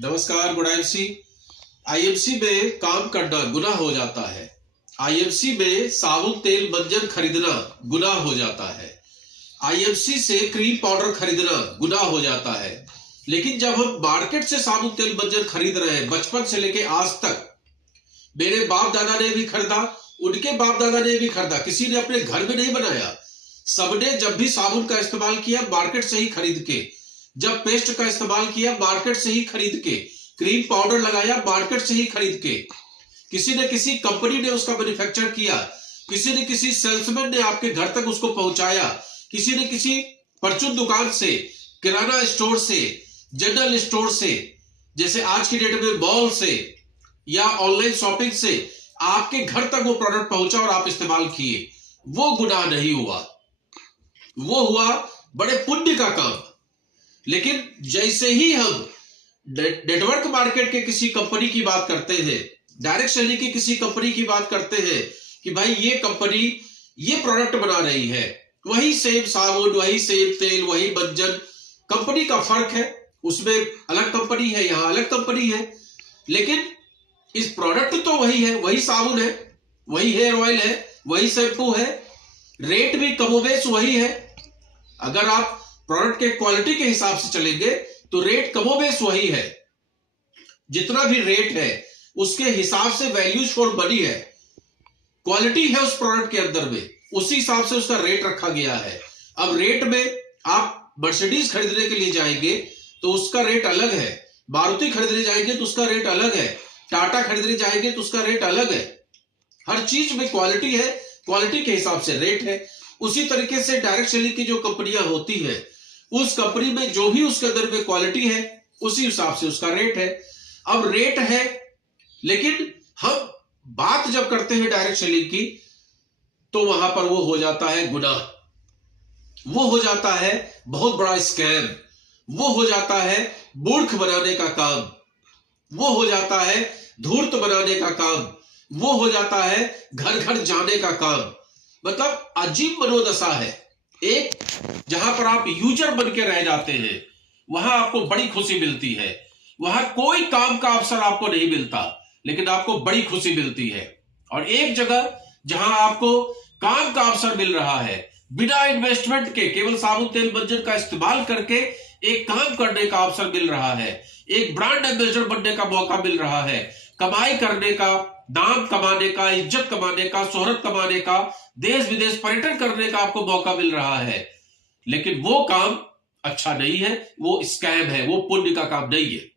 नमस्कार। Good IMC. IMC में काम करना गुनाह हो जाता है। आईएमसी में साबुन तेल मंजन खरीदना गुनाह हो जाता है। आईएमसी से क्रीम पाउडर खरीदना गुनाह हो जाता है। लेकिन जब हम मार्केट से साबुन तेल मंजन खरीद रहे हैं, बचपन से लेके आज तक मेरे बाप दादा ने भी खरीदा, उनके बाप दादा ने भी खरीदा, किसी ने अपने घर में नहीं बनाया। सबने जब भी साबुन का इस्तेमाल किया मार्केट से ही खरीद के, जब पेस्ट का इस्तेमाल किया मार्केट से ही खरीद के, क्रीम पाउडर लगाया मार्केट से ही खरीद के, किसी न किसी कंपनी ने उसका मैन्युफैक्चर किया, किसी न किसी सेल्समैन ने आपके घर तक उसको पहुंचाया, किसी न किसी परचून दुकान से, किराना स्टोर से, जनरल स्टोर से, जैसे आज की डेट में मॉल से या ऑनलाइन शॉपिंग से आपके घर तक वो प्रोडक्ट पहुंचा और आप इस्तेमाल किए। वो गुनाह नहीं हुआ, वो हुआ बड़े पुण्य का काम। लेकिन जैसे ही हम नेटवर्क मार्केट के किसी कंपनी की बात करते हैं, डायरेक्ट सेलिंग की किसी कंपनी की बात करते हैं कि भाई ये कंपनी ये प्रोडक्ट बना रही है, वही सेम साबुन, वही सेम तेल, वही मंजन, कंपनी का फर्क है, उसमें अलग कंपनी है, यहां अलग कंपनी है, लेकिन इस प्रोडक्ट तो वही है, वही साबुन है, वही हेयर ऑयल है, वही शैम्पू है, रेट भी कमोबेश वही है। अगर आप प्रोडक्ट के क्वालिटी के हिसाब से चलेंगे तो रेट कमोबेश वही है। जितना भी रेट है उसके हिसाब से वैल्यूज फॉर मनी है, क्वालिटी है उस प्रोडक्ट के अंदर में, उसी हिसाब से उसका रेट रखा गया है। अब रेट में आप मर्सिडीज खरीदने के लिए जाएंगे तो उसका रेट अलग है, मारुति खरीदने जाएंगे तो उसका रेट अलग है, टाटा खरीदने जाएंगे तो उसका रेट अलग है। हर चीज में क्वालिटी है, क्वालिटी के हिसाब से रेट है। उसी तरीके से डायरेक्ट सेलिंग की जो कंपनियां होती है, उस कंपनी में जो भी उसके अंदर में क्वालिटी है उसी हिसाब से उसका रेट है। अब रेट है, लेकिन हम बात जब करते हैं डायरेक्ट सेलिंग की तो वहां पर वो हो जाता है गुनाह, वो हो जाता है बहुत बड़ा स्कैम, वो हो जाता है मूर्ख बनाने का काम, वो हो जाता है धूर्त बनाने का काम, वो हो जाता है घर घर जाने का काम। मतलब अजीब मनोदशा है। एक जहां पर आप यूजर बन के रह जाते हैं वहां आपको बड़ी खुशी मिलती है, वहां कोई काम का अवसर आपको नहीं मिलता लेकिन आपको बड़ी खुशी मिलती है। और एक जगह जहां आपको काम का अवसर मिल रहा है, बिना इन्वेस्टमेंट के केवल साबुन तेल मंजन का इस्तेमाल करके एक काम करने का अवसर मिल रहा है, एक ब्रांड एम्बेसडर बनने का मौका मिल रहा है, कमाई करने का, नाम कमाने का, इज्जत कमाने का, शोहरत कमाने का, देश विदेश पर्यटन करने का आपको मौका मिल रहा है, लेकिन वो काम अच्छा नहीं है, वो स्कैम है, वो पुण्य का काम नहीं है।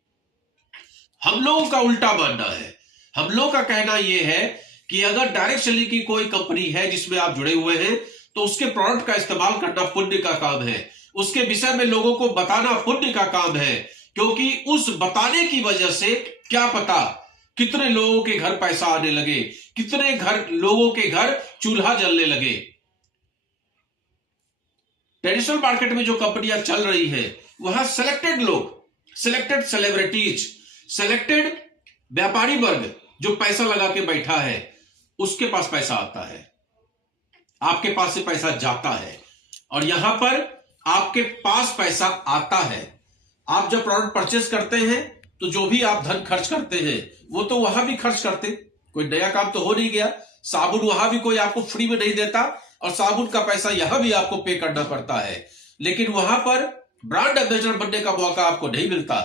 हम लोगों का उल्टा मानना है। हम लोगों का कहना यह है कि अगर डायरेक्ट सेलिंग की कोई कंपनी है जिसमें आप जुड़े हुए हैं तो उसके प्रोडक्ट का इस्तेमाल करना पुण्य का काम है, उसके विषय में लोगों को बताना पुण्य का काम है, क्योंकि उस बताने की वजह से क्या पता कितने लोगों के घर पैसा आने लगे, कितने घर लोगों के घर चूल्हा जलने लगे। ट्रेडिशनल मार्केट में जो कंपनियां चल रही है वहां सेलेक्टेड लोग, सेलेक्टेड सेलिब्रिटीज, सेलेक्टेड व्यापारी वर्ग जो पैसा लगा के बैठा है उसके पास पैसा आता है, आपके पास से पैसा जाता है। और यहां पर आपके पास पैसा आता है, आप जब प्रोडक्ट परचेस करते हैं तो जो भी आप धन खर्च करते हैं वो तो वहां भी खर्च करते, कोई नया काम तो हो नहीं गया। साबुन वहां भी कोई आपको फ्री में नहीं देता और साबुन का पैसा यहां भी आपको पे करना पड़ता है, लेकिन वहां पर ब्रांड एम्बेसडर बनने का मौका आपको नहीं मिलता।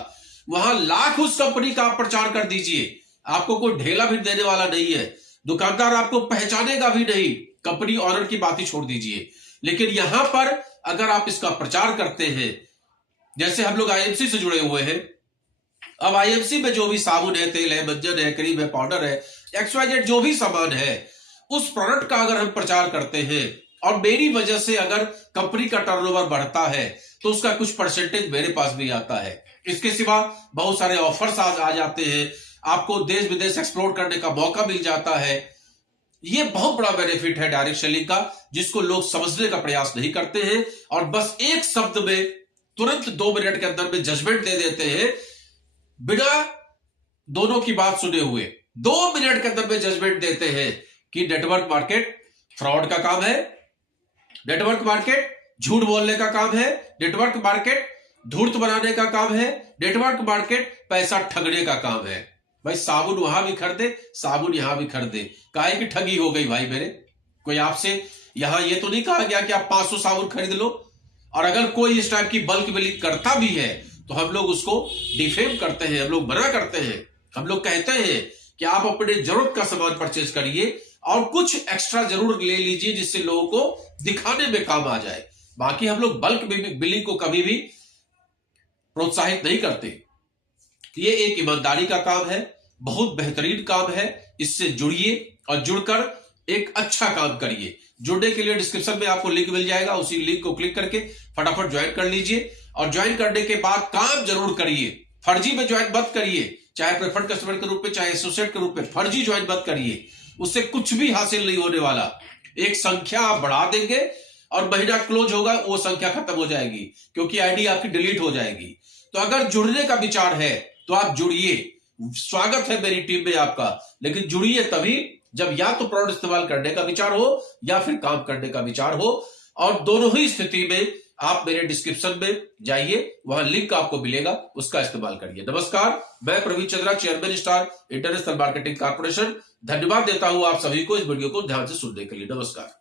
वहां लाख उस कंपनी का आप प्रचार कर दीजिए, आपको कोई ढेला भी देने वाला नहीं है, दुकानदार आपको पहचानेगा भी नहीं, कंपनी ऑनर की बात ही छोड़ दीजिए। लेकिन यहां पर अगर आप इसका प्रचार करते हैं, जैसे हम लोग आईएमसी से जुड़े हुए हैं, अब आईएमसी में जो भी साबुन है, तेल है, मंजन है, क्रीम है, पाउडर है, XYZ जो भी सामान है, उस प्रोडक्ट का अगर हम प्रचार करते हैं और मेरी वजह से अगर कंपनी का टर्नओवर बढ़ता है तो उसका कुछ परसेंटेज मेरे पास भी आता है। इसके सिवा बहुत सारे ऑफर्स आ जाते हैं, आपको देश विदेश एक्सप्लोर करने का मौका मिल जाता है। ये बहुत बड़ा बेनिफिट है डायरेक्ट सेलिंग का, जिसको लोग समझने का प्रयास नहीं करते हैं और बस एक शब्द में तुरंत 2 मिनट के अंदर में जजमेंट दे देते हैं, बिना दोनों की बात सुने हुए 2 मिनट के अंदर में जजमेंट देते हैं कि नेटवर्क मार्केट फ्रॉड का काम है, नेटवर्क मार्केट झूठ बोलने का काम है, नेटवर्क मार्केट धूर्त बनाने का काम है, नेटवर्क मार्केट पैसा ठगने का काम है। भाई साबुन वहां भी खरीदे, साबुन यहां भी खरीदे, काहे की ठगी हो गई भाई मेरे। कोई आपसे यहां ये तो नहीं कहा गया कि आप 500 साबुन खरीद लो। और अगर कोई इस टाइप की बल्क बिलिंग करता भी है तो हम लोग उसको डिफेम करते हैं, हम लोग मना करते हैं। हम लोग कहते हैं कि आप अपने जरूरत का सामान परचेज करिए और कुछ एक्स्ट्रा जरूर ले लीजिए जिससे लोगों को दिखाने में काम आ जाए। बाकी हम लोग बल्क बिलिंग को कभी भी प्रोत्साहित नहीं करते। ये एक ईमानदारी का काम है, बहुत बेहतरीन काम है। इससे जुड़िए और जुड़कर एक अच्छा काम करिए। जुड़ने के लिए डिस्क्रिप्शन में आपको लिंक मिल जाएगा, उसी लिंक को क्लिक करके फटाफट ज्वाइन कर लीजिए। और ज्वाइन करने के बाद काम जरूर करिए, फर्जी में ज्वाइन मत करिए, चाहे प्रेफर्ड कस्टमर के रूप में चाहे एसोसिएट के रूप में, फर्जी ज्वाइन मत करिए, उससे कुछ भी हासिल नहीं होने वाला। एक संख्या आप बढ़ा देंगे और महीना क्लोज होगा, वो संख्या खत्म हो जाएगी क्योंकि आईडी आपकी डिलीट हो जाएगी। तो अगर जुड़ने का विचार है तो आप जुड़िए, स्वागत है मेरी टीम में आपका। लेकिन जुड़िए तभी जब या तो प्रोडक्ट इस्तेमाल करने का विचार हो या फिर काम करने का विचार हो। और दोनों ही स्थिति में आप मेरे डिस्क्रिप्शन में जाइए, वहां लिंक आपको मिलेगा, उसका इस्तेमाल करिए। नमस्कार, मैं Praveen Chandra, chairman Star International Marketing Corporation. धन्यवाद देता हूं आप सभी को इस वीडियो को ध्यान से सुनने के लिए। नमस्कार।